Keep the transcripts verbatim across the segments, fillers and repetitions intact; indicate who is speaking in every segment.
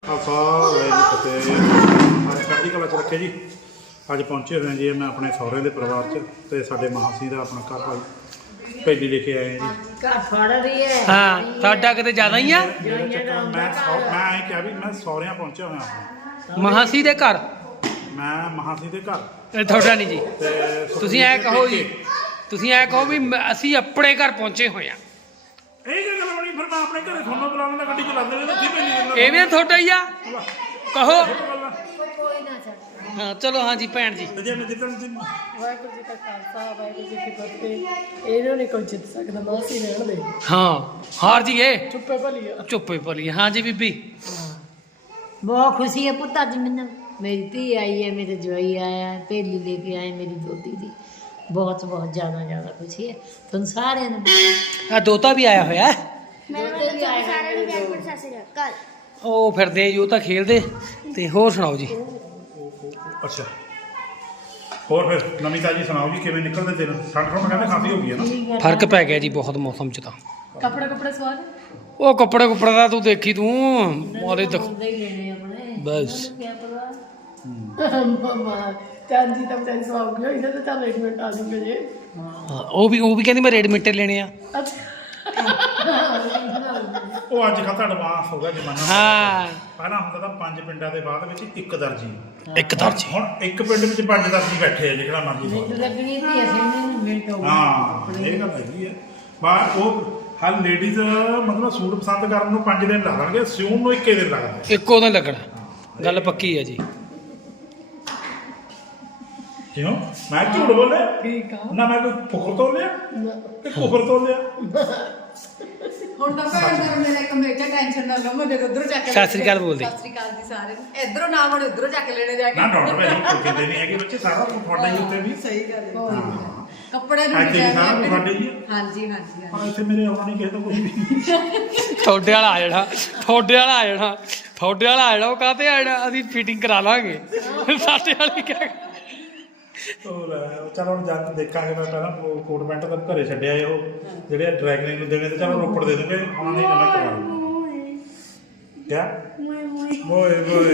Speaker 1: ਖਾਲਸਾ ਵਾਹਿਗੁਰੂ ਜੀ ਫਤਿਹ। ਅੱਜ ਚੜ੍ਹਦੀ ਕਲਾ 'ਚ ਰੱਖੇ ਜੀ। ਅੱਜ ਪਹੁੰਚੇ ਹੋਏ ਜੀ ਮੈਂ ਆਪਣੇ ਸਹੁਰੇ ਦੇ ਪਰਿਵਾਰ 'ਚ ਤੇ ਸਾਡੇ ਮਾਸੀ ਦਾ ਆਪਣਾ ਘਰ ਭਾਈ ਭੇਜੀ ਲੈ ਕੇ ਆਏ ਜੀ।
Speaker 2: ਘਰ ਫੜ ਰਹੀ ਹੈ।
Speaker 3: ਹਾਂ ਸਾਡਾ ਕਿਤੇ ਜ਼ਿਆਦਾ ਹੀ ਆ।
Speaker 1: ਮੇਰੇ ਚੱਕਰ ਮੈਂ ਸਹੁ- ਮੈਂ ਇਹ ਕਿਹਾ ਵੀ ਮੈਂ ਸਹੁਰਿਆਂ ਪਹੁੰਚਿਆ ਹੋਇਆ ਆਪਣੇ।
Speaker 3: ਮਹਾਸੀ ਦੇ ਘਰ
Speaker 1: ਮੈਂ ਮਹਾਸੀ ਦੇ ਘਰ
Speaker 3: ਇਹ ਤੁਹਾਡਾ ਨਹੀਂ ਜੀ।
Speaker 1: ਤੇ
Speaker 3: ਤੁਸੀਂ ਐ ਕਹੋ ਜੀ, ਤੁਸੀਂ ਐ ਕਹੋ ਵੀ ਮ- ਅਸੀਂ ਆਪਣੇ ਘਰ ਪਹੁੰਚੇ ਹੋਏ ਆ।
Speaker 1: ਇਹ ਕੀ ਗੱਲ ਬਣੀ ਫਿਰ ਮੈਂ ਆਪਣੇ ਘਰੇ ਤੁਹਾਨੂੰ ਬੁਲਾ ਲੈਂਦਾ ਗੱਡੀ ਚਲਾਉਂਦੇ ਨੇ ਉੱਥੇ ਭੇਜੀ ਦਿੰਦਾ।
Speaker 3: ਇਹ ਵੀ ਤੁਹਾਡਾ ਹੀ ਆ ਕਹੋ।
Speaker 2: ਕੋਈ ਨਾ ਛੱਡ।
Speaker 3: ਹਾਂ ਚਲੋ ਹਾਂਜੀ ਭੈਣ ਜੀ।
Speaker 1: ਤੇ ਜੇ ਮੈਂ ਜਿੱਦਣ ਜਿ-
Speaker 4: ਵਾਹਿਗੁਰੂ ਜੀ ਕਾ ਖਾਲਸਾ ਵਾਹਿਗੁਰੂ ਜੀ ਕੀ ਫਤਿਹ। ਇਹਨੂੰ ਨਹੀਂ ਕੋਈ ਜਿੱਤ ਸਕਦਾ, ਮਾਸੀ ਰਹਿਣ ਦੇ।
Speaker 3: ਹਾਂ ਹਾਰ ਜੀ ਇਹ
Speaker 4: ਚੁੱਪੇ ਭਲੀਆ।
Speaker 3: ਚੁੱਪੇ ਭਲੀ। ਹਾਂ ਜੀ ਬੀਬੀ।
Speaker 2: ਬਹੁਤ ਖੁਸ਼ੀ ਹੈ ਪੁੱਤ ਅੱਜ ਮੈਨੂੰ। ਮੇਰੀ ਧੀ ਆਈ ਹੈ, ਮੇਰੇ ਜਵਾਈ ਆਇਆ, ਭੇਲੀ ਲੈ ਕੇ ਆਏ ਮੇਰੀ ਦੋਤੀ ਦੀ। ਬਹੁਤ ਬਹੁਤ ਜ਼ਿਆਦਾ ਜ਼ਿਆਦਾ ਖੁਸ਼ੀ ਹੈ ਤੁਹਾਨੂੰ ਸਾਰਿਆਂ ਨੂੰ।
Speaker 3: ਆ ਦੋਤਾ ਵੀ ਆਇਆ ਹੋਇਆ।
Speaker 2: ਦੋਤੇ ਵੀ ਆਏ ਹੋਏ।
Speaker 3: ਉਹ ਫਿਰਦੇ ਜੋ ਤਾਂ ਖੇਲਦੇ। ਤੇ ਹੋਰ ਸੁਣਾਓ ਜੀ।
Speaker 1: ਅੱਛਾ ਹੋਰ ਫਿਰ ਨਵੀਂ ਤਾਜੀ ਸੁਣਾਓ ਜੀ, ਕਿਵੇਂ ਨਿਕਲਦੇ ਦਿਨ? ਠੰਡ ਠੰਡ ਕਹਿੰਦੇ ਖਾਂਸੀ ਹੋ ਗਈ ਹੈ ਨਾ।
Speaker 3: ਫਰਕ ਪੈ ਗਿਆ ਜੀ ਬਹੁਤ ਮੌਸਮ 'ਚ ਤਾਂ।
Speaker 4: ਕੱਪੜੇ ਕੱਪੜੇ ਸਵਾਦ
Speaker 3: ਉਹ ਕੱਪੜੇ ਕੁੱਪੜੇ ਦਾ ਤੂੰ ਦੇਖੀ ਤੂੰ ਉਹਦੇ ਦੇਖ
Speaker 2: ਹੁੰਦੇ ਹੀ ਲੈਣੇ ਆਪਣੇ।
Speaker 3: ਬਸ।
Speaker 2: ਕਿਆ ਪਰਵਾਹ।
Speaker 4: ਮਮਾ ਚਾਂਜੀ ਤਾਂ ਬਚਾਈ ਸਵਾਦ ਹੋਈ ਨਾ, ਤਾਂ ਚੱਲ ਇੱਕ ਮਿੰਟ ਆ ਜੂਗੇ ਜੇ।
Speaker 3: ਹਾਂ ਉਹ ਵੀ ਉਹ ਵੀ ਕਹਿੰਦੀ ਮੈਂ ਰੈਡਮਿੰਟਰ ਲੈਣੇ ਆ।
Speaker 1: ਉਹ ਅੱਜ ਕੱਲ੍ਹ ਤਾਂ ਐਡਵਾਂਸ ਹੋ ਗਿਆ ਜ਼ਮਾਨਾ।
Speaker 3: ਹਾਂ
Speaker 1: ਪਹਿਲਾਂ ਹੁੰਦਾ ਤਾਂ ਪੰਜ ਪਿੰਡਾਂ ਦੇ ਬਾਅਦ ਵਿੱਚ ਇੱਕ ਦਰਜੀ।
Speaker 3: ਇੱਕ ਦਰਜੀ।
Speaker 1: ਹੁਣ ਇੱਕ ਪਿੰਡ ਵਿੱਚ ਪੰਜ ਦਰਜੀ ਬੈਠੇ ਆ ਜੀ, ਜਿਹੜਾ ਮਰਜ਼ੀ
Speaker 2: ਮੈਨੂੰ
Speaker 1: ਸਵਾਲ।
Speaker 2: ਲੱਗਣੀ ਸੀ ਅਸੀਂ ਨੂੰ ਮਿੰਟ ਹੋ ਗਏ।
Speaker 1: ਹਾਂ ਇਹ ਗੱਲ ਹੈਗੀ ਹੈ। ਬਾਹਰ ਉਹ ਹਰ ਲੇਡੀਜ਼ ਮਤਲਬ ਸੂਟ ਪਸੰਦ ਕਰਨ ਨੂੰ ਪੰਜ ਦਿਨ ਲੱਗਣਗੇ, ਸਿਉਣ ਨੂੰ ਇੱਕੇ ਦਿਨ ਲੱਗਦਾ।
Speaker 3: ਇੱਕੋ ਦਿਨ ਲੱਗਣਾ। ਗੱਲ ਪੱਕੀ ਹੈ ਜੀ।
Speaker 1: ਕਿਉਂ ਮੈਂ ਝੂਠ ਬੋਲਿਆ?
Speaker 4: ਠੀਕ ਆ।
Speaker 1: ਨਾ ਮੈਂ ਕੋਈ ਫੁਕਰ ਤੋਂ ਲਿਆ ਤੇ ਕੁਫਰ ਤੋਂ ਲਿਆ।
Speaker 5: ਹੁਣ ਤਾਂ ਭੈਣ ਦਾ ਮੇਰੇ ਕਮੇਟਾ ਟੈਨਸ਼ਨ ਨਾ ਲਓ, ਮੈਂ ਉਧਰੋਂ ਚੱਕ ਕੇ
Speaker 3: ਸਤਿ ਸ੍ਰੀ ਅਕਾਲ ਬੋਲਦੇ।
Speaker 5: ਸਤਿ ਸ੍ਰੀ ਅਕਾਲ ਜੀ ਸਾਰਿਆਂ ਨੂੰ। ਇਧਰੋਂ ਨਾ ਮੜ ਉਧਰੋਂ ਚੱਕ ਲੈਣੇ ਜਾ ਕੇ।
Speaker 1: ਨਾ ਡਾਕਟਰ ਭਾਈ ਕੋਈ ਕਹਿੰਦੇ ਨਹੀਂ ਹੈਗੇ ਬੱਚੇ, ਸਾਰਾ ਕੁਝ ਤੁਹਾਡਾ ਹੀ ਉੱਤੇ ਵੀ।
Speaker 5: ਸਹੀ ਗੱਲ ਹੈ।
Speaker 1: ਹਾਂ
Speaker 5: ਕੱਪੜੇ ਨੂੰ
Speaker 1: ਇੱਥੇ ਵੀ ਸਾਰਾ ਕੁਝ ਤੁਹਾਡੇ ਹੀ ਹੈ।
Speaker 5: ਹਾਂਜੀ ਹਾਂਜੀ
Speaker 1: ਹਾਂ ਇੱਥੇ ਮੇਰੇ ਆਉਣਾ ਨਹੀਂ ਕਿਸੇ ਤੋਂ ਕੁਝ ਵੀ।
Speaker 3: ਤੁਹਾਡੇ ਵਾਲਾ ਆ ਜਾਣਾ। ਤੁਹਾਡੇ ਵਾਲਾ ਆ ਜਾਣਾ। ਤੁਹਾਡੇ ਵਾਲਾ ਆ ਜਾਣਾ। ਉਹ ਕਾਹਤੇ ਆ ਜਾਣਾ? ਅਸੀਂ ਫਿਟਿੰਗ ਕਰਾ ਲਾਂਗੇ। ਸਾਡੇ ਵਾਲੀ ਕਿਆ।
Speaker 1: ਹੋਰ ਚਲੋ ਹੁਣ ਜਦ ਦੇਖਾਂਗੇ। ਮੈਂ ਪਹਿਲਾਂ ਕੋਟ ਪੈਂਟ ਤਾਂ ਘਰੇ ਛੱਡਿਆ ਇਹ ਉਹ ਜਿਹੜੇ ਡਰੈਗਨਿੰਗ ਨੂੰ ਦੇਣੇ ਤੇ ਚਲੋ ਰੋਪੜ ਦੇ ਦੂੰਗੇ। ਉਹਨਾਂ ਨੇ ਨਵੇਂ ਕਰਵਾ ਲਏ। ਕਿਆ ਮੋਏ ਮੋਏ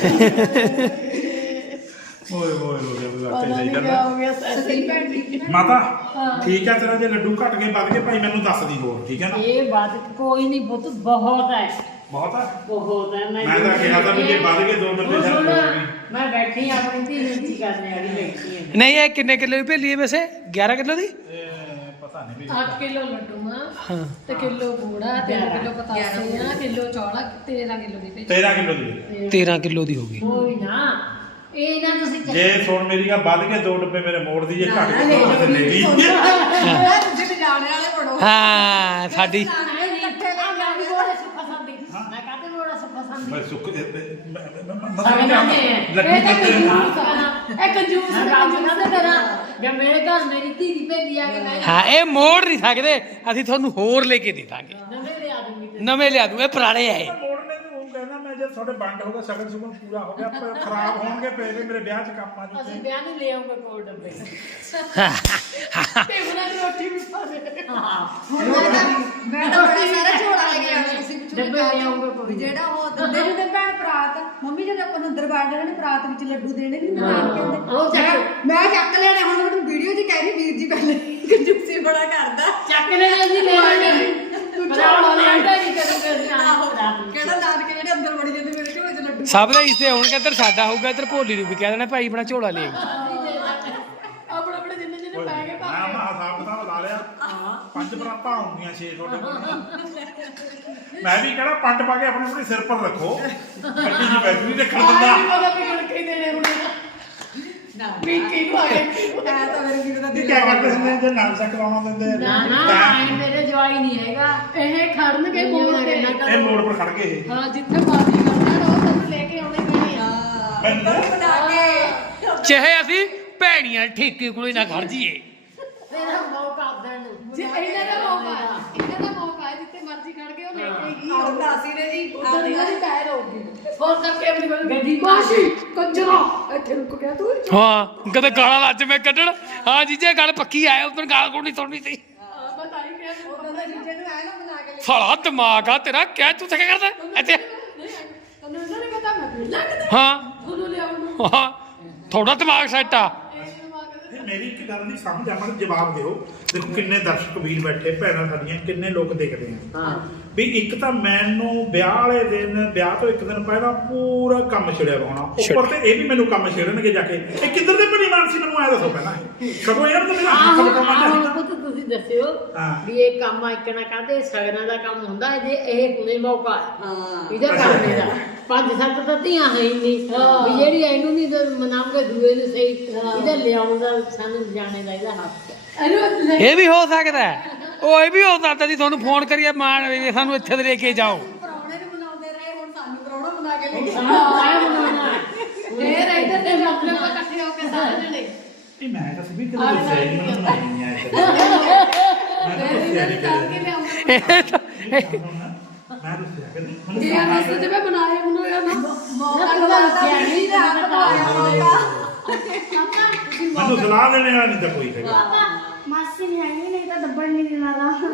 Speaker 1: ਮੋਏ ਮੋਏ ਹੋ ਗਿਆ ਬੁਲਾ ਕੇ ਸਹੀ ਕਰਦਾ।
Speaker 4: ਹੋ ਗਿਆ ਸੈਟਿੰਗ ਭੈਣ ਦੀ।
Speaker 1: ਮਾਤਾ ਠੀਕ ਹੈ, ਤੇਰਾ ਜੇ ਲੱਡੂ ਘਟ ਗਏ ਵੱਧ ਗਏ ਭਾਈ ਮੈਨੂੰ ਦੱਸ ਦੀ ਹੋਰ, ਠੀਕ ਹੈ ਨਾ?
Speaker 2: ਇਹ ਬਾਤ ਕੋਈ ਨਹੀਂ ਪੁੱਤ, ਬਹੁਤ ਹੈ
Speaker 1: ਬਹੁਤ ਆ।
Speaker 2: ਬਹੁਤ ਹੈ।
Speaker 1: ਮੈਂ ਤਾਂ ਕਿਹਾ ਤਾਂ ਵੀ ਜੇ ਵੱਧ ਗਏ ਦੋ ਡੱਬੇ ਚੱਲ ਕੋਈ
Speaker 2: ਮੈਂ ਬੈਠੀ ਹਾਂ ਆਪਣੀ ਧੀ ਨੂੰ ਕੀ ਕਰਨੇ ਵਾਲੀ ਬੈਠੀ ਹਾਂ।
Speaker 3: ਨਹੀਂ ਇਹ ਕਿੰਨੇ ਕਿਲੋ ਦੀ ਭੇਲੀ ਹੈ ਵੈਸੇ? ਗਿਆਰਾਂ ਕਿਲੋ ਦੀ।
Speaker 1: ਇਹ ਪਤਾ ਨਹੀਂ ਵੀ
Speaker 4: ਅੱਠ ਕਿਲੋ ਲੱਡੂਆਂ
Speaker 3: ਹਾਂ
Speaker 4: ਤੇ ਕਿਲੋ ਗੂੜਾ, ਤਿੰਨ ਕਿਲੋ ਪਤਾਸੇ, ਕਿਲੋ ਚੌਲਾ, ਤੇਰਾਂ ਕਿਲੋ ਦੀ ਭੇਜੀ।
Speaker 1: ਤੇਰਾਂ ਕਿਲੋ ਦੀ।
Speaker 3: ਤੇਰਾਂ ਕਿਲੋ ਦੀ ਹੋ ਗਈ।
Speaker 2: ਕੋਈ ਨਾ ਇਹ ਨਾ ਤੁਸੀਂ
Speaker 1: ਜੇ ਸੁਣ ਮੇਰੀ ਗੱਲ ਵੱਧ ਗਏ ਦੋ ਡੱਬੇ ਮੇਰੇ ਮੋੜ ਦੀ, ਜੇ ਘਟ ਗਏ ਤਾਂ ਮੈਂ ਲੈ ਲਈ।
Speaker 5: ਜਿਹੜੇ ਜਾਣੇ ਵਾਲੇ ਬੜੋ।
Speaker 3: ਹਾਂ ਸਾਡੀ
Speaker 2: ਮੈਂ ਕਾਹਤੇ ਮੋੜਾ ਸੁੱਖਾ ਸੰਦੀ
Speaker 1: ਮੈਂ ਸੁੱਕ
Speaker 2: ਸਾਰੇ
Speaker 1: ਮਤਲਬ
Speaker 2: ਕਹਿੰਦੇ
Speaker 1: ਲੱਡੂ
Speaker 4: ਇਹ ਤਾਂ
Speaker 1: ਕੱਟੇ
Speaker 4: ਕੰਜੂਸ ਆ। ਇਹ ਕੰਜੂਸ ਆ।
Speaker 2: ਰਾਜੂ ਨਾ ਤੇਰਾ ਜਦ ਮੇਰੇ ਘਰ ਮੇਰੀ ਧੀ ਦੀ ਭੇਲੀ ਆ ਕੇ ਮੈਂ
Speaker 3: ਹਾਂ ਇਹ ਮੋੜ ਨਹੀਂ ਸਕਦੇ ਅਸੀਂ। ਤੁਹਾਨੂੰ ਹੋਰ ਲੈ ਕੇ ਦੇ ਦਾਂਗੇ।
Speaker 2: ਨਵੇਂ ਲਿਆ ਦੂੰਗੀ ਤੇ
Speaker 3: ਨਵੇਂ ਲਿਆ ਦੂੰ। ਇਹ ਪੁਰਾਣੇ ਆ ਇਹ।
Speaker 1: ਮੋੜਨੇ ਨੂੰ ਉਹ ਕਹਿੰਦਾ ਮੈਂ ਜੇ ਤੁਹਾਡੇ ਬੰਦ ਹੋ ਗਿਆ ਸ਼ਗਨ ਸ਼ੁਗਨ ਪੂਰਾ ਹੋ ਗਿਆ, ਪਰ ਖਰਾਬ ਹੋਣਗੇ ਪਏ ਨੇ ਮੇਰੇ ਵਿਆਹ ਚ ਕੰਮ ਆ
Speaker 2: ਅਸੀਂ
Speaker 1: ਜੂਗੇ।
Speaker 2: ਵਿਆਹ ਨੂੰ ਲੈ ਆਉਂਗੇ ਕੋਲ ਡੱਬੇ
Speaker 4: ਟੇਬਲਾਂ ਦੀ ਰੋਟੀ ਵੀ ਪਾ ਦੇ।
Speaker 2: ਹਾਂ
Speaker 5: ਹੁਣ ਮੈਂ ਤਾਂ ਮੈਂ ਤਾਂ ਬੜਾ ਸਾਰਾ ਝੋਲਾ ਲੈ ਕੇ ਆਉਣਾ। ਤੁਸੀਂ ਪੁੱਛੋਗੇ
Speaker 2: ਡੱਬੇ ਲੈ ਆਉਂਗੇ ਕੋਈ।
Speaker 5: ਵੀ ਜਿਹੜਾ ਉਹ ਦਿੰਦੇ ਹੁੰਦੇ ਭੈਣ ਪ੍ਰਾਤ, ਮੰਮੀ ਜਦੋਂ ਆਪਾਂ ਨੂੰ ਅੰਦਰ ਬਾੜ ਦੇਣੇ ਪ੍ਰਾਤ ਵਿੱਚ ਲੱਡੂ ਦੇਣੇ ਨਹੀਂ ਨਾਨ ਕਹਿੰਦੇ।
Speaker 2: ਉਹ ਚੱਕ-
Speaker 5: ਮੈਂ- ਮੈਂ ਚੱਕ ਲੈਣੇ। ਹੁਣ ਮੈਨੂੰ ਵੀਡੀਓ 'ਚ ਕਹਿ ਰਹੀ ਵੀਰ ਜੀ ਪਹਿਲੇ ਕੰਜੂਸੀ ਬੜਾ ਕਰਦਾ।
Speaker 2: ਚੱਕ ਲੈ ਜੀ ਲੈ ਆਉਂਗੇ ਤੂੰ ਚੌੜਾ ਲੈਂਦਾ ਕੀ ਕਰੂਗੇ ਅਸੀਂ ਆਹ ਰਾਤ ਨੂੰ।
Speaker 5: ਕਿਹੜਾ ਨਾਨ ਕੇ ਜਿਹੜੇ ਅੰਦਰ ਵੜੀ ਜਾਂਦੇ ਮੇਰੇ ਝੋਲੇ 'ਚ ਲੱਡੂ।
Speaker 3: ਸਭ ਦਾ ਇਸੇ ਹੋਣਗੇ। ਇੱਧਰ ਸਾਡਾ ਹੋਊਗਾ, ਇੱਧਰ ਭੋਲੀ ਨੂੰ ਵੀ ਕਹਿ ਦੇਣਾ ਭਾਈ ਆਪਣਾ ਝੋਲਾ ਲੈ ਆਓ।
Speaker 4: ਆਪਣੇ ਆਪਣੇ ਜਿੰਨੇ ਜਿੰਨੇ ਪੈ ਗਏ ਪਾ
Speaker 1: ਮੈਂ ਆਪਣਾ ਹਿਸਾਬ ਕਿਤਾਬ ਲਾ ਲਿਆ। ਪੰਜ ਬਰਾਤਾਂ ਆਉਂਦੀਆਂ ਛੇ ਤੁਹਾਡੇ ਕੋਲ। ਮੈਂ ਵੀ ਕਿਹੜਾ ਪੰਡ ਪਾ ਕੇ ਆਪਣੇ ਆਪਣੇ ਸਿਰ ਪਰ ਰੱਖੋ। ਗੱਡੀ ਜੀ ਬੈਠ ਨਹੀਂ ਰੱਖਣ
Speaker 4: ਆਹ
Speaker 1: ਦਿੰਦਾ।
Speaker 4: ਵੀ ਪਤਾ ਵੀ ਗਣ ਕੇ ਦੇਣੇ ਹੁਣ। ਵੀ ਕਿਹਨੂੰ ਆਏ
Speaker 5: ਐ ਤਾਂ ਮੇਰੇ ਵੀਰ ਦਾ
Speaker 1: ਇਹ
Speaker 5: ਦਿਲ
Speaker 1: ਕੀ ਕਰਦੇ ਹੁੰਦੇ ਜੇ ਨਾਲ ਸਾ ਕਰਾਉਣਾ ਦਿੰਦੇ
Speaker 2: ਨਾ
Speaker 1: ਆ?
Speaker 2: ਨਾ ਆਏ ਮੇਰੇ ਜਵਾਈ ਨਹੀਂ ਹੈਗਾ।
Speaker 4: ਇਹ ਖੜਨਗੇ ਮੋੜ ਤੇ।
Speaker 1: ਇਹ ਮੋੜ ਪਰ ਖੜ ਗਏ।
Speaker 4: ਹਾਂ ਜਿੱਥੇ ਬਾਜੀ ਕਰਨਾ ਉਹ ਤੈਨੂੰ ਲੈ ਕੇ ਆਉਣੇ ਪੈਣੇ ਆ।
Speaker 1: ਮੈਨੂੰ
Speaker 5: ਬਣਾ ਕੇ
Speaker 3: ਚਾਹੇ ਅਸੀਂ ਭੈਣੀਆਂ ਠੇਕੇ ਕੋਲੇ ਨਾ ਖੜ ਜੀਏ।
Speaker 2: ਤੇਰਾ ਮੌਕਾ ਦੇਣ ਨੂੰ
Speaker 4: ਜੇ ਇਹਨਾਂ ਦਾ ਮੌਕਾ ਹੈ, ਇਹਨਾਂ ਦਾ ਮੌਕਾ ਹੈ ਜਿੱਥੇ ਮਰਜ਼ੀ ਖੜ ਕੇ ਉਹ ਲੈ ਕੇ ਹੀ
Speaker 5: ਔਰ ਦਾਸੀ ਨੇ ਜੀ
Speaker 4: ਉਧਰ ਇਹਨਾਂ ਦੀ ਪੈਰ ਹੋਊਗੀ। ਹੋਰ ਤਾਂ ਕੇ ਆਪਣੀ
Speaker 2: ਗੱਡੀ ਪਾ
Speaker 4: ਬਾਸ਼ੀ ਕੰਜਰਾ ਇੱਥੇ ਰੁਕ ਗਿਆ ਤੂੰ।
Speaker 3: ਹਾਂ ਕਦੇ ਗਾਲਾਂ ਲੱਜ ਮੈਂ ਕੱਢਣ। ਹਾਂ ਜੀਜੇ ਗੱਲ ਪੱਕੀ ਆਏ ਉਦੋਂ ਗਾਲ ਕੋਣੀ ਸੁਣਨੀ ਸੀ।
Speaker 4: ਬਤਾਈ ਮੈਂ
Speaker 5: ਉਹਨਾਂ ਦਾ ਜੀਜੇ ਨੂੰ ਐ ਨਾ ਬਣਾ ਕੇ
Speaker 3: ਸਾਲਾ ਦਿਮਾਗ ਆ ਤੇਰਾ। ਕਹਿ ਤੂੰ ਥੱਕੇ ਕਰਦਾ ਇੱਥੇ।
Speaker 4: ਤੈਨੂੰ ਇਹਨਾਂ ਨੇ
Speaker 3: ਹਾਂ
Speaker 4: ਉਹਨੂੰ ਲਿਆਉਣ
Speaker 3: ਹਾਂ ਤੁਹਾਡਾ ਦਿਮਾਗ ਸੈੱਟ ਆ
Speaker 1: ਇਹ ਮੇਰੀ ਇੱਕ ਗੱਲ ਦੀ ਸਮਝ ਆ ਮੈਨੂੰ ਜਵਾਬ ਦਿਓ ਦੇਖੋ ਕਿੰਨੇ ਦਰਸ਼ਕ ਵੀਰ ਬੈਠੇ ਭੈਣਾਂ ਸਾਡੀਆਂ ਕਿੰਨੇ ਲੋਕ ਦੇਖਦੇ ਆ
Speaker 2: ਹਾਂ
Speaker 1: ਵੀ ਇੱਕ ਤਾਂ ਮੈਨੂੰ ਵਿਆਹ ਵਾਲੇ ਦਿਨ ਵਿਆਹ ਤੋਂ ਇੱਕ ਦਿਨ ਪਹਿਲਾਂ ਪੂਰਾ ਕੰਮ ਛਿੜਿਆ ਹੋਣਾ ਉੱਪਰ ਤੇ ਇਹ ਵੀ ਮੈਨੂੰ ਕੰਮ ਛੇੜਨਗੇ ਜਾ ਕੇ ਇਹ ਕਿੱਧਰ ਦੇ ਬਣੀ ਮਾਨਸੀ ਮੈਨੂੰ ਆਇਆ ਦੱਸੋ ਪਹਿਲਾਂ ਕਦੋਂ ਇਹਨਾਂ ਨੂੰ ਮੇਰਾ ਹੱਥ ਬਟਾਉਣਾ
Speaker 2: ਆਹੋ
Speaker 1: ਚਾਹੀਦਾ
Speaker 2: ਪੁੱਤ ਤੁਸੀਂ ਦੱਸਿਓ
Speaker 1: ਹਾਂ।
Speaker 2: ਵੀ ਇਹ ਕੰਮ ਆ ਇੱਕ ਨਾ ਕਹਿੰਦੇ ਸਗਨਾਂ ਦਾ ਕੰਮ ਹੁੰਦਾ ਜੇ ਇਹ ਹੁਣੇ ਮੌਕਾ ਹੈ। ਇਹਦਾ ਕਰਨੇ ਦਾ ਪੰਜ ਸੱਤ ਤਾਂ ਧੀਆਂ ਹੈ ਹੀ ਨਹੀਂ ਵੀ ਜਿਹੜੀ ਇਹਨੂੰ ਨਹੀਂ ਮਨਾਉਂਗੇ ਦੂਏ ਨੂੰ ਸਹੀ ਇਹਦਾ ਲਿਆਉਣ ਦਾ ਸਾਨੂੰ ਜਾਣੇ ਦਾ ਇਹਦਾ ਹੱਕ ਹੈ
Speaker 4: ਇਹਨੂੰ ਲੈ
Speaker 3: ਇਹ ਵੀ ਹੋ ਸਕਦਾ ਹੈ। ਉਹ ਇਹ ਵੀ ਹੋ ਸਕਦਾ ਜੀ ਤੁਹਾਨੂੰ ਫੋਨ ਕਰੀਏ ਮਾਣ ਵੀ ਸਾਨੂੰ ਇੱਥੇ ਦੇ ਲੈ ਕੇ ਜਾਓ
Speaker 5: ਪਰੌਣੇ ਨੂੰ ਬਣਾਉਂਦੇ ਰਹੇ ਹੁਣ ਸਾਨੂੰ ਪਰੌਣਾ ਬਣਾ ਕੇ ਲੈ ਕੇ
Speaker 2: ਸਾਨੂੰ ਆਇਆ ਬਣਾਉਣਾ
Speaker 5: ਫੇਰ ਇੱਧਰ ਦੇ ਆਪਣੇ ਕੋਲ ਇਕੱਠੇ ਹੋ ਕੇ ਸਾਰੇ ਜਣੇ
Speaker 1: ਇਹ ਮੈਂ ਤਾਂ ਵੀ ਕਦੇ ਦੱਸਿਆ ਹੀ ਮੈਨੂੰ ਬਣਾਉਣੀ ਆ ਮੈਂ ਤਾਂ ਦੱਸਿਆ ਨਹੀਂ
Speaker 5: ਕਰਕੇ
Speaker 1: ਕਦੇ
Speaker 5: ਲਿਆਉਂਦੇ
Speaker 3: ਇਹ ਤਾਂ-
Speaker 1: ਮੈਂ ਦੱਸਿਆ ਕਦੇ ਮੈਨੂੰ
Speaker 4: ਜੇ
Speaker 1: ਸਾਰਾ
Speaker 4: ਰਸਤੇ ਚ ਮੈਂ ਬਣਾਇਆ ਮੈਨੂੰ ਇਹ ਨਾ
Speaker 5: ਮੌਕਾ ਲਵਾਤਾ ਨਹੀਂ ਦਾ ਬਣਾਇਆ ਮੌਕਾ
Speaker 1: ਮੈਨੂੰ ਸਲਾਹ ਦੇਣੇ ਵਾਲਾ ਨਹੀਂ ਤਾਂ ਕੋਈ ਹੈਗਾ
Speaker 6: ਮਾਸੀ ਨਹੀਂ ਆਈ ਨਹੀਂ ਤਾਂ ਦੱਬੜ ਨਹੀਂ ਦੇਣਾ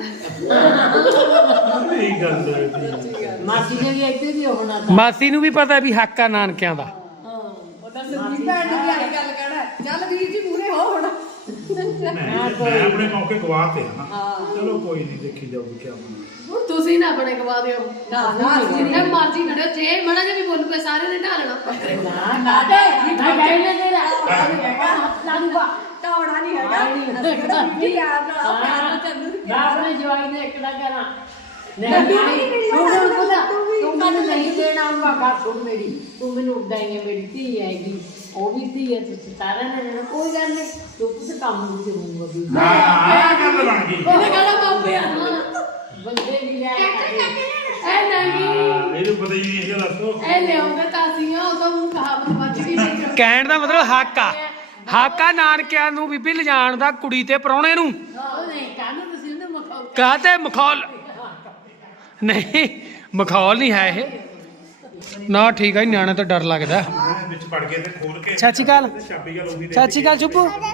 Speaker 1: ਇਹ ਗੱਲ ਹੈ
Speaker 2: ਮਾਸੀ ਨੇ ਵੀ ਇੱਥੇ ਵੀ ਹੋਣਾ ਤਾਂ
Speaker 3: ਮਾਸੀ ਨੂੰ ਵੀ ਪਤਾ ਵੀ ਹੱਕ ਆ ਨਾਨਕਿਆਂ ਦਾ
Speaker 5: ਉਹਦਾ ਸੁਣੀ ਭੈਣ ਨੂੰ ਵੀ ਆਹੀ ਗੱਲ ਕਹਿਣਾ ਚੱਲ ਵੀਰ ਜੀ ਪੂਰੇ ਹੋ ਹੁਣ
Speaker 1: ਮੈਂ ਆਪਣੇ ਮੌਕੇ ਗਵਾਤੇ ਨਾ ਚਲੋ ਕੋਈ ਨਹੀਂ ਦੇਖੀ ਜਾਊਗੀ ਕੀ ਬਣਦਾ
Speaker 4: ਹੁਣ ਤੁਸੀਂ ਨਾ ਆਪਣੇ ਗਵਾ ਦਿਓ
Speaker 5: ਨਾ ਨਾ
Speaker 4: ਜਿੰਨਾ ਮਰਜ਼ੀ ਲੜਿਓ ਜੇ ਮੜਾ ਜੇ ਵੀ ਬੋਲੂਗਾ ਸਾਰੇ ਨੇ ਢਾਲਣਾ
Speaker 2: ਨਾ ਨਾ ਦੇ ਨਾ ਜਾਈਏ ਤੇਰਾ ਲਾਂਗਾ
Speaker 5: ਟੌੜਾ ਨਹੀਂ ਹੈਗਾ ਅਸੀਂ ਕਿਹੜਾ ਵੀ ਯਾਰ ਨਾਲ ਪਿਆਰ ਨਾਲ ਚੱਲੂ
Speaker 2: ਬਾਪ ਨੇ ਜਵਾਈ ਨੇ ਇੱਕ ਦਾ ਕਹਿਣਾ ਨਹੀਂ ਨਹੀਂ ਤੂੰ ਮੈਨੂੰ ਤੂੰ ਮੈਨੂੰ ਨਹੀਂ ਦੇਣਾ ਉਹ ਬਾਤ ਸੁਣ ਮੇਰੀ ਤੂੰ ਮੈਨੂੰ ਉਦਾਈਏ ਮੇਰੀ ਧੀ ਆਏਗੀ ਉਹ ਵੀ ਧੀ ਹੈ ਤੁਸੀਂ ਸਾਰਿਆਂ ਨੇ ਲੈਣਾ ਕੋਈ ਗੱਲ ਨਹੀਂ ਤੂੰ ਕਿਸੇ ਕੰਮ ਨੂੰ ਹੋਊਗਾ ਵੀ
Speaker 1: ਹਾਂ ਆਹ ਗੱਲ ਬਣ ਗਈ
Speaker 4: ਇਹਨੇ ਕਹਣਾ ਬਾਬਿਆ
Speaker 2: ਬੰਦੇ ਵੀ ਲੈ
Speaker 4: ਇਹ ਨਹੀਂ
Speaker 1: ਇਹਨੂੰ ਪਤਾ ਹੀ ਨਹੀਂ ਇਹ ਦੱਸੋ
Speaker 4: ਇਹ ਲਿਆਉਂਦੇ ਤਾਂ ਅਸੀਂ ਉਦੋਂ ਨੂੰ ਕਹਾਵਤ ਵੱਜ ਗਈ ਵਿੱਚ
Speaker 3: ਕਹਿਣ ਦਾ ਮਤਲਬ ਹੱਕ ਆ ਹੱਕ ਆ ਨਾਨਕਿਆਂ ਨੂੰ ਬੀਬੀ ਲਿਜਾਣ ਦਾ ਕੁੜੀ ਤੇ ਪ੍ਰਾਹੁਣੇ ਨੂੰ
Speaker 2: ਉਹ ਨਹੀਂ ਕੱਲ ਤੁਸੀਂ ਉਹਨੂੰ ਮਖੌਲ
Speaker 3: ਕਾਹਤੇ ਮਖੌਲ ਨਹੀਂ ਮਖੌਲ ਨਹੀਂ ਹੈ ਇਹ ਨਾ ਠੀਕ ਹੈ ਨਿਆਣੇ ਤੋਂ ਡਰ ਲੱਗਦਾ
Speaker 1: ਮੈਂ ਵਿੱਚ ਵੜ ਕੇ ਤੇ ਖੋਲ ਕੇ
Speaker 3: ਸਤਿ ਸ਼੍ਰੀ ਅਕਾਲ
Speaker 1: ਤੇ ਚਾਬੀ ਗੱਲ ਉਹਦੀ ਦੇ
Speaker 3: ਸਤਿ ਸ਼੍ਰੀ ਅਕਾਲ ਚੁੱਪੂ ਹਾਂ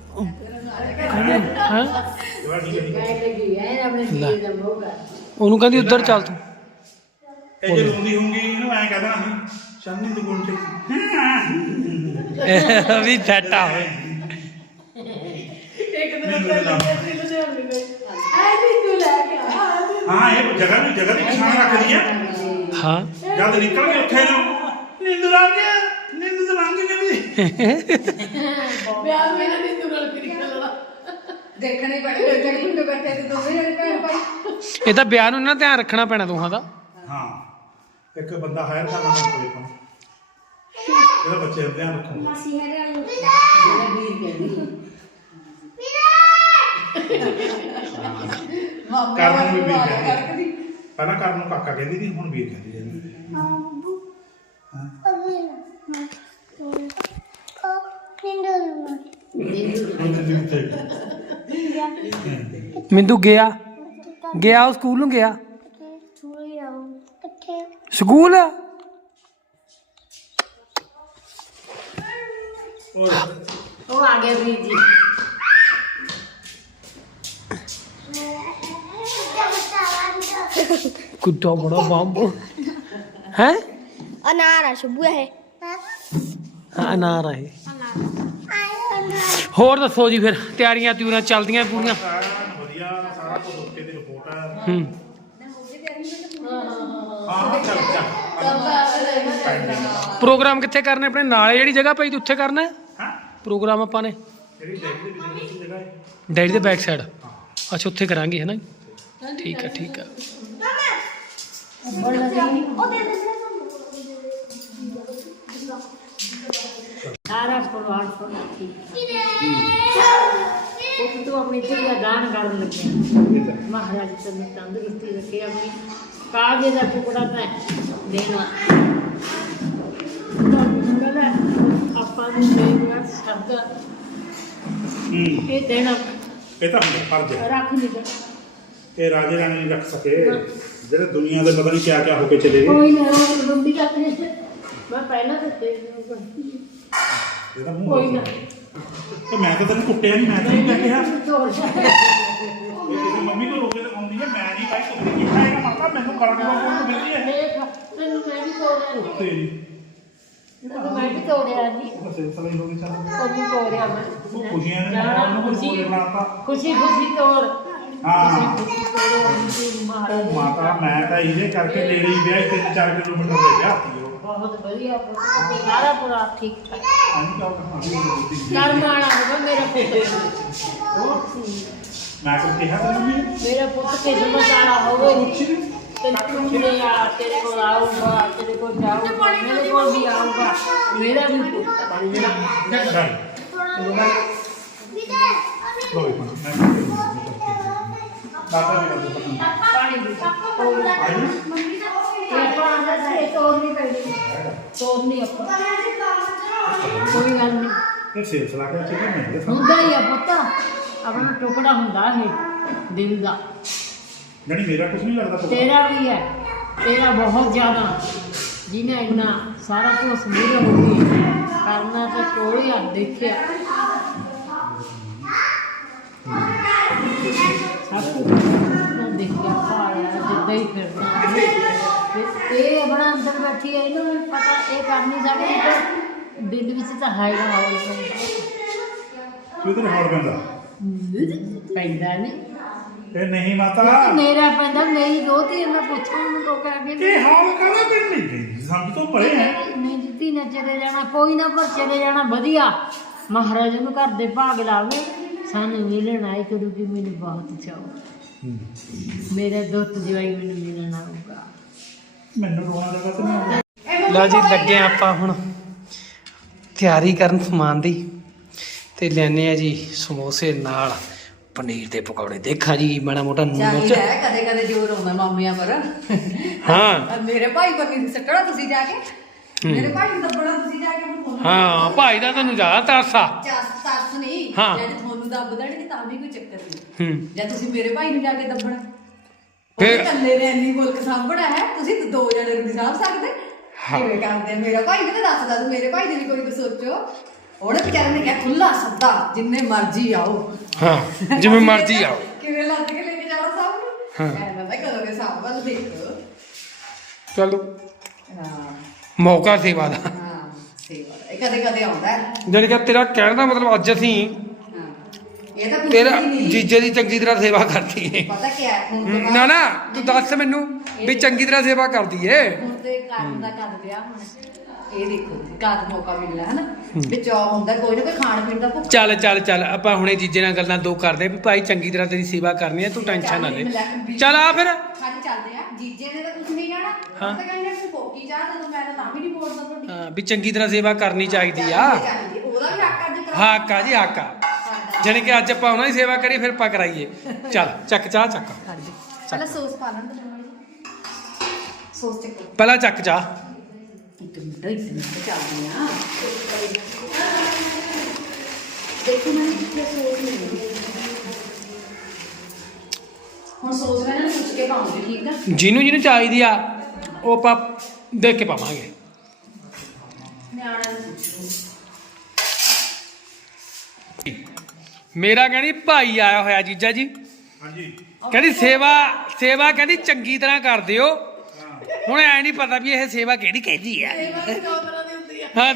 Speaker 1: ਜਵਾਬ ਠੀਕ ਹੈ
Speaker 2: ਕਹਿ ਲੱਗੀ ਐ ਆਪਣੇ ਧੀਏ ਦਾ ਮੋਗਾ
Speaker 3: ਉਹਨੂੰ ਕਹਿੰਦੀ ਉੱਧਰ ਚੱਲ ਤੂੰ
Speaker 1: ਇਹ ਜੇ ਰੋਂਦੀ ਹੋਊਗੀ ਇਹਨੂੰ ਐਂ ਕਹਿ ਦੇਣਾ ਸੀ ਸ਼ਾਨੀ ਦੁਕਾਨ ਤੇ
Speaker 3: ਇਹ ਵੀ ਸੈੱਟ ਆ ਹੋਏ
Speaker 4: ਇੱਕ ਦਿਨ ਪਹਿਲਾਂ ਅਸੀਂ ਲੁਧਿਆਣੇ ਗਏ ਐ ਵੀ ਤੂੰ ਲੈ ਕੇ ਆ
Speaker 1: ਹਾਂ ਇਹ ਜਗ੍ਹਾ ਵੀ ਜਗ੍ਹਾ ਦੀ ਪਛਾਣ ਰੱਖਦੀ ਆ
Speaker 3: ਹਾਂ
Speaker 1: ਜਦ ਨਿਕਲ ਕੇ ਉੱਥੇ ਨੂੰ ਨਿੰਦ ਲੱਗ ਗਿਆ ਨਿੰਦ ਤਾਂ ਲੰਘ ਗਈ
Speaker 4: ਵਿਆਹ ਮੇਰਾ ਨਹੀਂ ਤੂੰ ਨਾਲ ਫਿਰ ਚੱਲਣਾ
Speaker 5: ਦੇਖਣੇ ਪੈਣੇ ਜਿਹੜੀ ਹੁੰਦੇ ਬੈਠੇ ਤੇ ਦੋਵੇਂ ਜਣੇ ਭੈਣ ਭਾਈ
Speaker 3: ਇਹ ਤਾਂ ਵਿਆਹ ਨੂੰ ਨਾ ਧਿਆਨ ਰੱਖਣਾ ਪੈਣਾ ਦੋਹਾਂ ਦਾ
Speaker 1: ਹਾਂ ਇੱਕ ਬੰਦਾ ਹਾਇਰ ਕਰਨਾ ਮੇਰੇ ਕੋਲ ਤੋਂ ਇਹਦਾ ਬੱਚੇ ਦਾ ਧਿਆਨ ਰੱਖੋ
Speaker 6: ਮਾਸੀ ਹੈ ਗੱਲ
Speaker 2: ਜਿਹੜਾ ਵੀਰ ਕਹਿੰਦੀ
Speaker 1: ਕਰਨ ਨੂੰ ਵੀ ਵੀਰ ਕਹਿੰਦੀ ਪਹਿਲਾਂ ਕਰਨ ਨੂੰ ਕਾਕਾ ਕਹਿੰਦੀ ਸੀ ਹੁਣ ਵੀਰ ਕਹਿੰਦੀ ਹੈ
Speaker 6: ਹਾਂ ਬੱਬੂ ਅਗਲੇ ਨਾ ਉਹ ਕਿੰਦਰ ਨੂੰ
Speaker 1: ਹੁਣ ਤੇ ਦਿੱਤੇ
Speaker 3: ਮਿੰਦੂ ਗਿਆ ਗਿਆ ਉਹ ਸਕੂਲ ਨੂੰ ਗਿਆ
Speaker 6: ਛੁਰੀ ਆਉ ਕਿੱਥੇ
Speaker 3: ਸਕੂਲ
Speaker 2: ਉਹ ਆ ਗਿਆ ਵੀਰ ਜੀ
Speaker 3: ਕੁੱਤਾ ਬੜਾ ਬੰਬ ਹੈ
Speaker 6: ਅਨਾਰ ਆ ਸ਼ੁਭੂ ਹੈ
Speaker 3: ਹਾਂ ਅਨਾਰ ਹੈ ਹੋਰ ਦੱਸੋ ਜੀ ਫਿਰ ਤਿਆਰੀਆਂ ਤਿਉਰੀਆਂ ਚੱਲਦੀਆਂ ਪੂਰੀਆਂ
Speaker 1: ਸਾਰਾ ਵਧੀਆ ਸਾਰਾ ਕੁਝ ਓਕੇ ਦੀ ਰਿਪੋਰਟ ਆ
Speaker 3: ਹੂੰ
Speaker 1: ਹਾਂ ਚੱਲ ਚੱਲ
Speaker 3: ਪ੍ਰੋਗਰਾਮ ਕਿੱਥੇ ਕਰਨੇ ਆਪਣੇ ਨਾਲੇ ਜਿਹੜੀ ਜਗ੍ਹਾ ਪਈ ਤੇ ਉੱਥੇ ਕਰਨਾ ਹੈ
Speaker 1: ਹਾਂ
Speaker 3: ਪ੍ਰੋਗਰਾਮ ਆਪਾਂ ਨੇ
Speaker 1: ਜਿਹੜੀ ਡੈਡੀ ਦੇ ਵਿੱਚ ਜਗ੍ਹਾ ਹੈ
Speaker 3: ਡੈਡੀ ਦੇ ਬੈਕ ਸਾਈਡ ਅੱਛਾ ਉੱਥੇ ਕਰਾਂਗੇ ਹੈ ਨਾ ਠੀਕ ਹੈ ਠੀਕ ਹੈ
Speaker 2: ਸਾਰਾ ਪਰਿਵਾਰ ਸੋਨਾ ਠੀਕ ਉਹ ਤੂੰ ਆਪਣੀ ਧੀ ਦਾ ਦਾਨ ਕਰਨ ਲੱਗਿਆ ਮਹਾਰਾਜ ਤੈਨੂੰ ਤੰਦਰੁਸਤੀ ਰੱਖੇ ਆਪਣੀ ਕਾਗਜ਼ ਦਾ ਟੁਕੜਾ ਤਾਂ ਦੇਣਾ ਕਹਿੰਦਾ ਆਪਾਂ ਨੂੰ ਦੇਣਾ ਸ਼ਬਦ
Speaker 1: ਹੂੰ
Speaker 2: ਇਹ ਦੇਣਾ
Speaker 1: ਇਹ ਤਾਂ ਹੁੰਦਾ ਫਰਜ਼ ਹੈ
Speaker 2: ਰੱਖ ਨਹੀਂ ਦੇ
Speaker 1: ਇਹ ਰਾਜੇ ਰਾਣੀ ਨਹੀਂ ਰੱਖ ਸਕੇ ਜਿਹੜੇ ਦੁਨੀਆ ਦੇ ਪਤਾ ਨਹੀਂ ਕਿਆ ਕਿਆ ਹੋ ਕੇ ਚਲੇ ਗਏ
Speaker 2: ਕੋਈ ਨਾ ਉਹ ਰੰਦੀ ਕਰਦੇ ਮੈਂ ਪਹਿਲਾਂ ਦਿੱਤੇ
Speaker 1: ਇਹਦਾ ਮੂੰਹ
Speaker 2: ਕੋਈ ਨਾ
Speaker 1: ਤੇ ਮੈਂ ਤਾਂ ਤੈਨੂੰ ਕੁੱਟਿਆ ਨਹੀਂ ਮੈਂ ਤਾਂ ਨਹੀਂ ਕਿਹਾ
Speaker 2: ਤੋੜ ਜਾ
Speaker 1: ਇਹ ਕਿਸੇ ਮੰਮੀ ਕੋਲ ਰੋਕੇ ਤੇ ਆਉਂਦੀ ਹੈ ਮੈਂ ਨਹੀਂ ਭਾਈ ਕੁੱਟ ਨਹੀਂ ਖਾਏਗਾ ਮਾਤਾ ਮੈਨੂੰ ਗਲਤ ਲੋਕ ਨੂੰ ਮਿਲਦੀ ਹੈ
Speaker 2: ਦੇਖ ਤੈਨੂੰ ਮੈਂ ਵੀ ਤੋੜ ਰਿਹਾ
Speaker 1: ਤੇਰੀ
Speaker 2: ਉਹ ਮੈਂ ਵੀ ਤੋੜਿਆ ਜੀ
Speaker 1: ਉਹ ਸਿਲਸਿਲਾ ਹੀ ਹੋ ਗਿਆ ਚੱਲ
Speaker 2: ਉਹ ਵੀ ਤੋੜਿਆ ਮੈਂ
Speaker 1: ਉਹ ਖੁਸ਼ੀਆਂ ਦੇ
Speaker 2: ਜਾਣਾ
Speaker 1: ਨਾਲ ਉਹਨੂੰ
Speaker 2: ਖੁਸ਼ੀ
Speaker 1: ਖੁਸ਼ੀ ਬਣਾਤਾ
Speaker 2: ਖੁਸ਼ੀ ਖੁਸ਼ੀ ਤੋੜ
Speaker 1: ਹਾਂ
Speaker 2: ਖੁਸ਼ੀ ਤੋੜ ਮਹਾਰਾਜ
Speaker 1: ਉਹ ਮਾਤਾ ਮੈਂ ਤਾਂ ਇਹਦੇ ਕਰਕੇ ਨੇੜੇ ਹੀ ਵਿਆਹ ਤਿੰਨ ਚਾਰ ਕਿਲੋਮੀਟਰ ਦੇ ਵਿਆਹ ਸੀ ਉਹ
Speaker 2: ਬਹੁਤ ਵਧੀਆ ਪੁੱਤ ਸਾਰਾ ਪੂਰਾ ਠੀਕ ਠਾਕ
Speaker 1: ਅਸੀਂ ਕਿਉਂ ਕਹਾਂਗੇ
Speaker 2: ਕਰਮ ਵਾਲਾ ਹੋਵੇ ਮੇਰਾ ਪੁੱਤ
Speaker 1: ਮੈਂ ਤਾਂ ਕਿਹਾ ਤਾਂ ਮੰਮੀ
Speaker 2: ਮੇਰਾ ਪੁੱਤ ਕਿਸਮਤ ਵਾਲਾ ਹੋਵੇ ਤੈਨੂੰ ਮਿਲੇ ਆ ਤੇਰੇ ਕੋਲ ਆਊਗਾ ਤੇਰੇ ਕੋਲ ਜਾਊਗਾ ਮੇਰੇ ਕੋਲ ਵੀ ਆਊਗਾ ਮੇਰਾ ਵੀ ਪੁੱਤ ਬਣ ਜਾਣਾ
Speaker 1: ਲੋਈ ਪਾ ਮੈਂ ਮਾਤਾ ਵੀ ਕਰ ਦੋ
Speaker 2: ਪਾਣੀ ਦੀ ਇਹ ਪਾਣੀ ਦਾ ਇਹ ਤੋੜ ਨਹੀਂ ਪੈਣੀ ਤੋੜ ਨਹੀਂ ਆਪਾਂ ਕੋਈ ਗੱਲ ਨਹੀਂ
Speaker 1: ਇਹ ਸਿਲਸਿਲਾ ਕਿਉਂ ਚੱਲ ਰਿਹਾ
Speaker 2: ਹੁੰਦਾ ਹੀ ਆ ਪੁੱਤ ਆਪਣਾ ਟੁਕੜਾ ਹੁੰਦਾ ਇਹ ਦਿਲ ਦਾ
Speaker 1: ਜਾਨੀ ਮੇਰਾ ਕੁਝ ਨਹੀਂ ਲੱਗਦਾ ਤੁਹਾਨੂੰ
Speaker 2: ਤੇਰਾ ਵੀ ਹੈ ਤੇਰਾ ਬਹੁਤ ਜ਼ਿਆਦਾ ਜਿਹਨੇ ਇੰਨਾ ਸਾਰਾ ਕੁਝ ਸਮੂਰੇ ਹੋ ਗਈ ਕਰਨਾ ਤੇ ਟੋਲਿਆ ਦੇਖਿਆ ਸਭ ਕੁਝ ਦੇਖਿਆ ਪਾਇਆ ਜਿੱਦਾਂ ਹੀ ਫਿਰਦਾ ਤੇ ਇਹ ਆਪਣਾ ਅੰਦਰ ਬੈਠੀ ਹੈ ਇਹਨੂੰ ਵੀ ਪਤਾ ਇਹ ਕਰ ਨਹੀਂ ਸਕਦੀ ਪਰ ਦਿਲ ਵਿੱਚ ਤਾਂ ਹੈਗਾ ਹੋਊਗਾ
Speaker 1: ਕਿਧਰ ਹੌੜ ਪੈਂਦਾ
Speaker 2: ਪੈਂਦਾ ਨਹੀਂ
Speaker 1: ਇਹ ਨਹੀਂ ਮਾਤਾ
Speaker 2: ਮੇਰਾ ਪੈਂਦਾ ਮੇਰੀ ਦੋਤੀ ਮੈਂ ਪੁੱਛਾਂ ਉਹਨੂੰ ਕੋ ਕਹਿ
Speaker 1: ਕਿ ਹਾਲ ਕਰਾ ਪਿੰਡ ਨਹੀਂ ਗਈ ਸਮਝ ਤੋਂ ਪਰੇ ਹੈ
Speaker 2: ਨਹੀਂ ਜਿੱਤੀ ਨਾ ਚਲੇ ਜਾਣਾ ਕੋਈ ਨਾ ਪਰ ਚਲੇ ਜਾਣਾ ਵਧੀਆ ਮਹਾਰਾਜ ਨੂੰ ਘਰ ਦੇ ਭਾਗ ਲਾਵੇ ਸਾਨੂੰ ਮਿਲਣ ਆਏ ਕਰੂਗੀ ਮੈਨੂੰ ਬਹੁਤ ਚਾਹ ਮੇਰੇ ਦੋਸਤ ਜਵਾਈ ਮੈਨੂੰ ਮਿਲਣ ਆਊਗਾ
Speaker 1: ਮੈਨੂੰ ਰੋਣਾ ਲੱਗਾ ਤੇ ਮੈਂ
Speaker 3: ਲਓ ਜੀ ਲੱਗੇ ਹਾਂ ਆਪਾਂ ਹੁਣ ਤਿਆਰੀ ਕਰਨ ਸਮਾਨ ਦੀ ਤੇ ਲੈਣੇ ਆ ਜੀ ਸਮੋਸੇ ਨਾਲ ਪਨੀਰ ਦੇ ਪਕੌੜੇ ਦੇਖਾਂ ਜੀ ਮਾੜਾ ਮੋਟਾ ਨੂਨ ਮਿਰਚ
Speaker 5: ਚਾਹੀਦਾ ਹੈ ਕਦੇ ਕਦੇ ਜ਼ੋਰ ਆਉਂਦਾ ਮਾਮਿਆਂ ਪਰ
Speaker 3: ਹਾਂ
Speaker 5: ਮੇਰੇ ਭਾਈ ਪਰ ਨਹੀਂ ਸੱਟਣਾ ਤੁਸੀਂ ਜਾ ਕੇ ਮੇਰੇ ਭਾਈ ਨੂੰ ਦੱਬਣਾ ਤੁਸੀਂ ਜਾ ਕੇ ਉਹਨੂੰ ਖੋਲਣਾ
Speaker 3: ਹਾਂ ਭਾਈ ਦਾ ਤੁਹਾਨੂੰ ਜ਼ਿਆਦਾ ਤਰਸ ਆ
Speaker 5: ਚਾਸ ਸੱਸ ਨਹੀਂ
Speaker 3: ਹਾਂ।
Speaker 5: ਜੇ ਤੁਹਾਨੂੰ ਦੱਬ ਦੇਣਗੇ ਤਾਂ ਵੀ ਕੋਈ ਚੱਕਰ ਨਹੀਂ
Speaker 3: ਹੂੰ
Speaker 5: ਜਾਂ ਤੁਸੀਂ ਮੇਰੇ ਭਾਈ ਨੂੰ ਜਾ ਕੇ ਦੱਬਣਾ
Speaker 3: ਫਿਰ-
Speaker 5: ਫਿਰ ਇਕੱਲੇ ਨੇ ਇੰਨੀ ਮੁਲਕ ਸਾਂਭਣਾ ਹੈ ਤੁਸੀਂ ਤਾਂ ਦੋ ਜਣੇ ਨੂੰ ਨਹੀਂ ਸਾਂਭ ਸਕਦੇ ਕਿਵੇਂ ਕਰਦੇ ਆ? ਮੇਰਾ ਭਾਈ ਵੀ ਤਾਂ ਦੱਸਦਾ ਤੂੰ ਮੇਰੇ ਭਾਈ ਦੇ ਵੀ ਕੋਈ ਕੁਝ ਸੋਚੋ ਉਹਨੇ ਵਿਚਾਰੇ ਨੇ ਕਿਹਾ ਖੁੱਲਾ ਸੱਦਾ ਜਿੰਨੇ ਮਰਜ਼ੀ ਆਓ
Speaker 3: ਹਾਂ ਜਿਵੇਂ ਮਰਜ਼ੀ ਆਓ
Speaker 5: ਕਿਵੇਂ ਲੱਦ ਕੇ ਲੈ ਕੇ ਜਾਣਾ ਸਭ ਨੂੰ
Speaker 3: ਹਾਂ।
Speaker 5: ਮੈਂ ਪਤਾ ਕਰੋਗੇ ਸਭ ਵੱਲ ਦੇਖੋ
Speaker 3: ਚਲੋ
Speaker 5: ਹਾਂ
Speaker 3: ਮੌਕਾ ਸੇਵਾ ਦਾ
Speaker 5: ਹਾਂ ਸੇਵਾ ਦਾ। ਇਹ ਕਦੇ ਕਦੇ ਆਉਂਦਾ ਹੈ।
Speaker 3: ਜਾਣੀ ਕਿ ਤੇਰਾ ਕਹਿਣ ਦਾ ਮਤਲਬ ਅੱਜ ਅਸੀਂ
Speaker 5: ਹਾਂ ਇਹ ਤਾਂ ਕੁਝ
Speaker 3: ਤੇਰਾ
Speaker 5: ਨਹੀਂ
Speaker 3: ਜੀਜੇ ਦੀ ਚੰਗੀ ਤਰ੍ਹਾਂ ਸੇਵਾ ਕਰਦੀ ਏ
Speaker 5: ਪਤਾ ਕੀ ਹੈ ਹੁਣ ਤੋਂ ਬਾਅਦ-
Speaker 3: ਨਾ ਨਾ ਤੂੰ ਦੱਸ ਮੈਨੂੰ ਵੀ ਚੰਗੀ ਤਰ੍ਹਾਂ ਸੇਵਾ ਕਰਦੀ ਏ
Speaker 5: ਹੁਣ ਤੇ ਕਰਨ ਦਾ ਕਰ ਲਿਆ ਹੁਣ ਇਹ ਦੇਖੋ ਕਦ ਮੌਕਾ ਮਿਲਣਾ ਹੈ ਨਾ ਵਿੱਚ ਆ ਹੁੰਦਾ ਕੋਈ ਨਾ ਕੋਈ ਖਾਣ ਪੀਣ ਦਾ ਭੁੱਖ
Speaker 3: ਚੱਲ ਚੱਲ ਚੱਲ ਆਪਾਂ ਹੁਣੇ ਜੀਜੇ ਨਾਲ ਗੱਲਾਂ ਦੋ ਕਰਦੇ ਵੀ ਭਾਈ ਚੰਗੀ ਤਰ੍ਹਾਂ ਤੇਰੀ ਸੇਵਾ ਕਰਨੀ ਹੈ ਤੂੰ ਟੈਨਸ਼ਨ ਨਾ ਲੈ ਚੱਲ ਆ ਫਿਰ
Speaker 5: ਖਾਲੀ ਚੱਲਦੇ ਆ ਜੀਜੇ ਨੇ ਤਾਂ ਕੁਝ ਨਹੀਂ ਕਹਿਣਾ
Speaker 3: ਹਾਂ।
Speaker 5: ਉਹ ਤਾਂ ਕਹਿੰਦੇ ਤੂੰ ਕੋਕੀ ਚਾਹ ਤੇ ਮੈਂ ਤਾਂ ਤਾਂ ਵੀ ਨਹੀਂ ਬੋਲਦਾ ਤੁਹਾਡੀ
Speaker 3: ਹਾਂ, ਵੀ ਚੰਗੀ ਤਰ੍ਹਾਂ ਸੇਵਾ ਕਰਨੀ ਚਾਹੀਦੀ ਆ
Speaker 5: ਚਾਹੀਦੀ। ਉਹਦਾ ਵੀ ਹੱਕ ਅੱਜ ਕਰਾ
Speaker 3: ਹੱਕ ਆ ਜੀ ਹੱਕ ਆ ਜਾਣੀ ਕਿ ਅੱਜ ਆਪਾਂ ਉਹਨਾਂ ਦੀ ਸੇਵਾ ਕਰੀਏ ਫਿਰ ਆਪਾਂ ਕਰਾਈਏ ਚੱਲ ਚੱਕ ਚਾਹ ਚੱਕ
Speaker 5: ਪਹਿਲਾਂ ਸੌਸ ਪਾ ਲੈਣ ਤੇ ਸੌਸ ਚੱਕ
Speaker 3: ਪਹਿਲਾਂ ਚੱਕ ਚਾਹ
Speaker 5: ਇੱਕ ਮਿੰਟ ਇੱਕ ਮਿੰਟ ਚੱਲਦੇ ਆ ਦੇਖੋ ਮੈਂ ਕਿੱਥੇ ਸੌਸ ਨਹੀਂ ਹੁਣ ਸੌਸ ਮੈਂ ਨਾ ਪੁੱਛ ਕੇ ਪਾਉਂਗੀ ਠੀਕ ਆ
Speaker 3: ਜਿਹਨੂੰ ਜਿਹਨੂੰ ਚਾਹੀਦੀ ਆ ਉਹ ਆਪਾਂ ਦੇਖ ਕੇ ਪਾਵਾਂਗੇ
Speaker 5: ਨਿਆਣਾ ਨੂੰ ਪੁੱਛੋ
Speaker 3: ਮੇਰਾ ਕਹਿੰਦੀ ਭਾਈ ਆਇਆ ਹੋਇਆ ਜੀਜਾ ਜੀ
Speaker 1: ਹਾਂਜੀ
Speaker 3: ਕਹਿੰਦੀ ਸੇਵਾ ਸੇਵਾ ਕਹਿੰਦੀ ਚੰਗੀ ਤਰ੍ਹਾਂ ਕਰ ਦਿਓ ਹੁਣ ਐ ਨਹੀਂ ਪਤਾ ਵੀ ਇਹ ਸੇਵਾ ਕਿਹੜੀ ਕਹਿੰਦੀ ਆ ਹਾਂ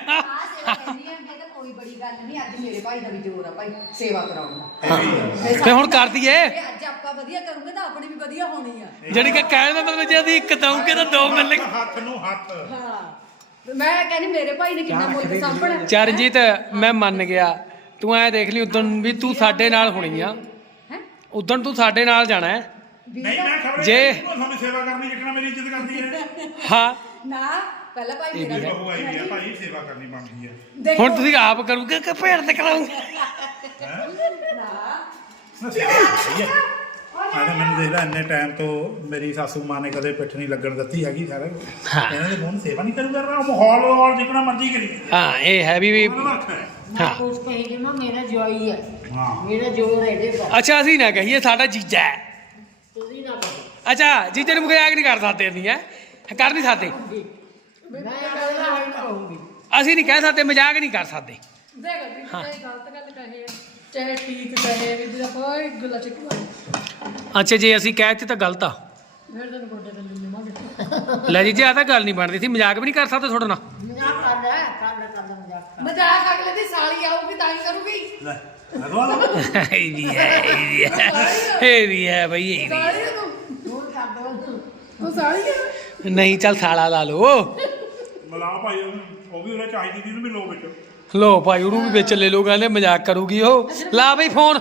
Speaker 5: ਕੋਈ ਬੜੀ ਗੱਲ ਨਹੀਂ ਅੱਜ ਮੇਰੇ ਭਾਈ ਦਾ ਵੀ ਜ਼ੋਰ ਆ ਭਾਈ ਸੇਵਾ ਕਰਾਉਣ ਦਾ
Speaker 3: ਤੇ ਹੁਣ ਕਰ ਦਈਏ
Speaker 5: ਜੇ ਅੱਜ ਆਪਾਂ ਵਧੀਆ ਕਰੂਗੇ ਤਾਂ ਆਪਣੀ ਵੀ ਵਧੀਆ ਹੋਣੀ ਆ
Speaker 3: ਜਿਹੜੀ ਕਿ ਕਹਿਣ ਦਾ ਮਤਲਬ ਜੇ ਅਸੀਂ ਇੱਕ ਦਊਂਗੇ ਤਾਂ ਦੋ ਮਿਲਣਗੇ
Speaker 1: ਹੱਥ ਨੂੰ ਹੱਥ
Speaker 5: ਹਾਂ ਮੈਂ ਕਹਿੰਦੀ ਮੇਰੇ ਭਾਈ ਨੇ ਕਿੰਨਾ ਮੁੱਲ ਸਾਂਭਣਾ
Speaker 3: ਚਰਨਜੀਤ ਮੈਂ ਮੰਨ ਗਿਆ ਤੂੰ ਐ ਦੇਖ ਲਈ ਉਦੋਂ ਵੀ ਤੂੰ ਸਾਡੇ ਨਾਲ ਹੋਣੀ ਆ
Speaker 5: ਹੈ
Speaker 3: ਉਦੋਂ ਤੂੰ ਸਾਡੇ ਨਾਲ ਜਾਣਾ ਹੈ
Speaker 1: ਨਹੀਂ ਮੈਂ ਖਬਰ
Speaker 3: ਜੇ-
Speaker 1: ਤੁਹਾਨੂੰ ਸੇਵਾ ਕਰਨੀ ਕਿਹਨਾਂ ਮੇਰੀ ਇੱਜ਼ਤ ਕਰਦੀ ਹੈ
Speaker 3: ਹਾਂ
Speaker 5: ਨਾ ਪਹਿਲਾਂ ਭਾਈ ਮੇਰਾ
Speaker 1: ਇਹ ਬਹੂ ਆਈ ਹੈ ਭਾਈ ਸੇਵਾ ਕਰਨੀ ਬਣਦੀ ਹੈ
Speaker 5: ਦੇਖੋ
Speaker 3: ਹੁਣ ਤੁਸੀਂ ਆਪ ਕਰੋਗੇ ਕਿ ਭੇੜ ਤੇ ਕਰਾਉਂਗੇ
Speaker 1: ਹੈ
Speaker 5: ਨਾ
Speaker 1: ਨਾ ਸੇਵਾ ਕਰਦੀ ਹੈ ਮੈਂ ਤਾਂ ਮੈਨੂੰ ਦੇਖਦਾ ਇੰਨੇ ਟਾਈਮ ਤੋਂ ਮੇਰੀ ਸਾਸੂ ਮਾਂ ਨੇ ਕਦੇ ਪਿੱਠ ਨਹੀਂ ਲੱਗਣ ਦਿੱਤੀ ਹੈਗੀ ਸਾਰੇ ਇਹਨਾਂ ਦੇ ਮੂੰਹ ਸੇਵਾ ਨਹੀਂ ਕਰੂਗਾ ਨਾ ਮਾਹੌਲ ਮਾਹੌਲ ਜਿਕਣਾ ਮਰਜ਼ੀ ਕਰੀ
Speaker 3: ਹਾਂ ਇਹ ਹੈ ਵੀ ਵੀ
Speaker 1: ਉਹਨਾਂ ਦਾ ਹੱਕ ਹੈ
Speaker 2: ਨਾ
Speaker 3: ਹਾਂ।
Speaker 2: ਕੁਛ ਕਹੇ ਕਿ ਨਾ ਮੇਰਾ ਜਵਾਈ ਹੈ
Speaker 1: ਹਾਂ
Speaker 2: ਮੇਰਾ ਜੋਰ ਹੈ ਇਹਦੇ ਪਰ
Speaker 3: ਅੱਛਾ ਅਸੀਂ ਨਾ ਕਹੀਏ ਸਾਡਾ ਜੀਜਾ ਹੈ
Speaker 2: ਤੁਸੀਂ ਨਾ ਕਹੋ
Speaker 3: ਅੱਛਾ ਜੀਜੇ ਨੂੰ ਮਜ਼ਾਕ ਨਹੀਂ ਕਰ ਸਕਦੇ ਅਸੀਂ ਹੈ ਕਰ ਨਹੀਂ ਸਕਦੇ
Speaker 2: ਮੈਂ ਕਹਿੰਦਾ ਹਾਂ ਕਹੂੰਗੀ
Speaker 3: ਅਸੀਂ ਨਹੀਂ ਕਹਿ ਸਕਦੇ ਮਜ਼ਾਕ ਨਹੀਂ ਕਰ ਸਕਦੇ
Speaker 4: ਦੇਖ ਵੀ ਚਾਹੇ ਗਲਤ ਗੱਲ ਕਹੇ ਚਾਹੇ ਠੀਕ ਕਹੇ ਵੀ ਜਿਹੜਾ ਕੋਈ ਗੁੱਲਾ ਚੱਕਵਾ
Speaker 3: ਅੱਛਾ ਜੇ ਅਸੀਂ ਕਹਿ ਦਿੱਤੀ ਤਾਂ ਗਲਤ ਆ
Speaker 4: ਫਿਰ ਤੈਨੂੰ ਗੋਡੇ ਤੇ ਲੈ ਲਵਾਂਗੇ।
Speaker 3: ਲੈ ਜੀ ਜੀ ਆ ਤਾਂ ਗੱਲ ਨਹੀਂ ਬਣਦੀ ਸੀ ਮਜ਼ਾਕ ਵੀ ਨਹੀਂ ਕਰ ਸਕਦੇ ਤੁਹਾਡੇ ਨਾਲ
Speaker 2: ਮਜ਼ਾਕ ਕਰ ਲੈ ਕਰ ਲੈ ਕਰ ਲੈ ਮਜ਼ਾਕ ਕਰ।
Speaker 5: ਮਜ਼ਾਕ ਅਗਲੇ ਦੀ ਸਾਲੀ ਆਊਗੀ ਤਾਂ ਹੀ ਕਰੂਗੀ।
Speaker 1: ਲੈ ਮੈਂ ਦਵਾ ਲਾ
Speaker 3: ਇਹ ਵੀ ਹੈ ਇਹ ਵੀ ਹੈ ਇਹ ਵੀ ਹੈ ਬਈ ਇਹ ਵੀ ਹੈ।
Speaker 5: ਸਾਲੀ ਆ ਤੂੰ
Speaker 2: ਤੂੰ ਕਰ ਦੋ
Speaker 5: ਤੂੰ ਸਾਲੀ ਆ।
Speaker 3: ਨਹੀਂ ਚੱਲ ਸਾਲਾ ਲਾ ਲਓ
Speaker 1: ਮਲਾ ਭਾਈ ਉਹਨੂੰ ਉਹ ਵੀ ਉਹਨੇ ਚਾਹੀਦੀ ਦੀ ਨੂੰ ਵੀ ਲੋ ਵਿੱਚ
Speaker 3: ਲੋ ਭਾਈ ਉਹਨੂੰ ਵੀ ਵਿੱਚ ਲੈ ਲੋ ਕਹਿੰਦੇ ਮਜ਼ਾਕ ਕਰੂਗੀ ਉਹ ਲਾ ਬਈ ਫੋਨ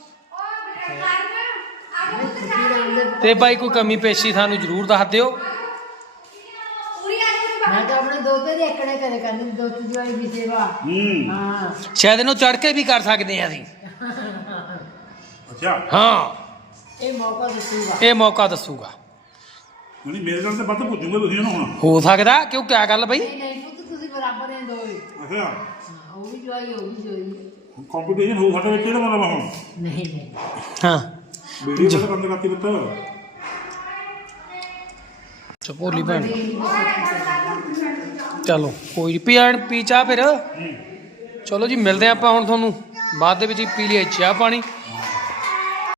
Speaker 3: ਤੇ ਭਾਈ ਕੋਈ ਕਮੀ ਪੇਸ਼ੀ ਸਾਨੂੰ ਜ਼ਰੂਰ ਦੱਸ ਦਿਓ
Speaker 5: ਪੂਰੀ ਆ ਜੀ
Speaker 2: ਮੈਂ ਤਾਂ ਆਪਣੇ ਦੋਤੇ ਦੇ ਇਕੜੇ ਕਰੇ ਕਰਨੀ ਦੋਤੀ ਜਵਾਈ ਦੀ ਸੇਵਾ
Speaker 1: ਹੂੰ
Speaker 2: ਹਾਂ
Speaker 3: ਸ਼ਾਇਦ ਇਹਨੂੰ ਚੜ ਕੇ ਵੀ ਕਰ ਸਕਦੇ ਆ ਅਸੀਂ
Speaker 1: ਅੱਛਾ
Speaker 3: ਹਾਂ
Speaker 2: ਇਹ ਮੌਕਾ ਦਿੱਤੂਗਾ
Speaker 3: ਇਹ ਮੌਕਾ ਦੱਸੂਗਾ
Speaker 1: ਨਹੀਂ ਮੇਰੇ ਨਾਲ ਤੇ ਵੱਧ ਪੁੱਜੂਗੇ ਤੁਸੀਂ ਇਹਨੂੰ ਹੁਣ
Speaker 3: ਹੋ ਸਕਦਾ ਕਿਉਂ ਕਿਆ ਗੱਲ ਬਈ
Speaker 2: ਨਹੀਂ ਨਹੀਂ ਪੁੱਤ ਤੁਸੀਂ ਬਰਾਬਰ ਨੇ ਦੋਏ
Speaker 1: ਅੱਛਾ
Speaker 2: ਹਾਂ ਉਹ ਵੀ ਜਵਾਈ ਉਹ ਵੀ ਜਵਾਈ
Speaker 1: ਕੰਪੀਟੀਸ਼ਨ ਹੋਊ ਸਾਡੇ ਵਿੱਚ ਇਹਦਾ ਮਤਲਬ ਹੁਣ
Speaker 2: ਨਹੀਂ ਨਹੀਂ
Speaker 3: ਹਾਂ
Speaker 1: ਵੀਡੀਓ ਤਾਂ ਬੰਦ ਕਰਤੀ ਪੁੱਤ
Speaker 3: ਚਪੋਲੀ ਭੈਣ ਚਲੋ ਕੋਈ ਪੀ ਆਣ ਪੀ ਚਾਹ ਫਿਰ ਚਲੋ ਜੀ ਮਿਲਦੇ ਆਪਾਂ ਹੁਣ ਤੁਹਾਨੂੰ ਬਾਅਦ ਦੇ ਵਿੱਚ ਹੀ ਪੀ ਲਈ ਚਾਹ ਪਾਣੀ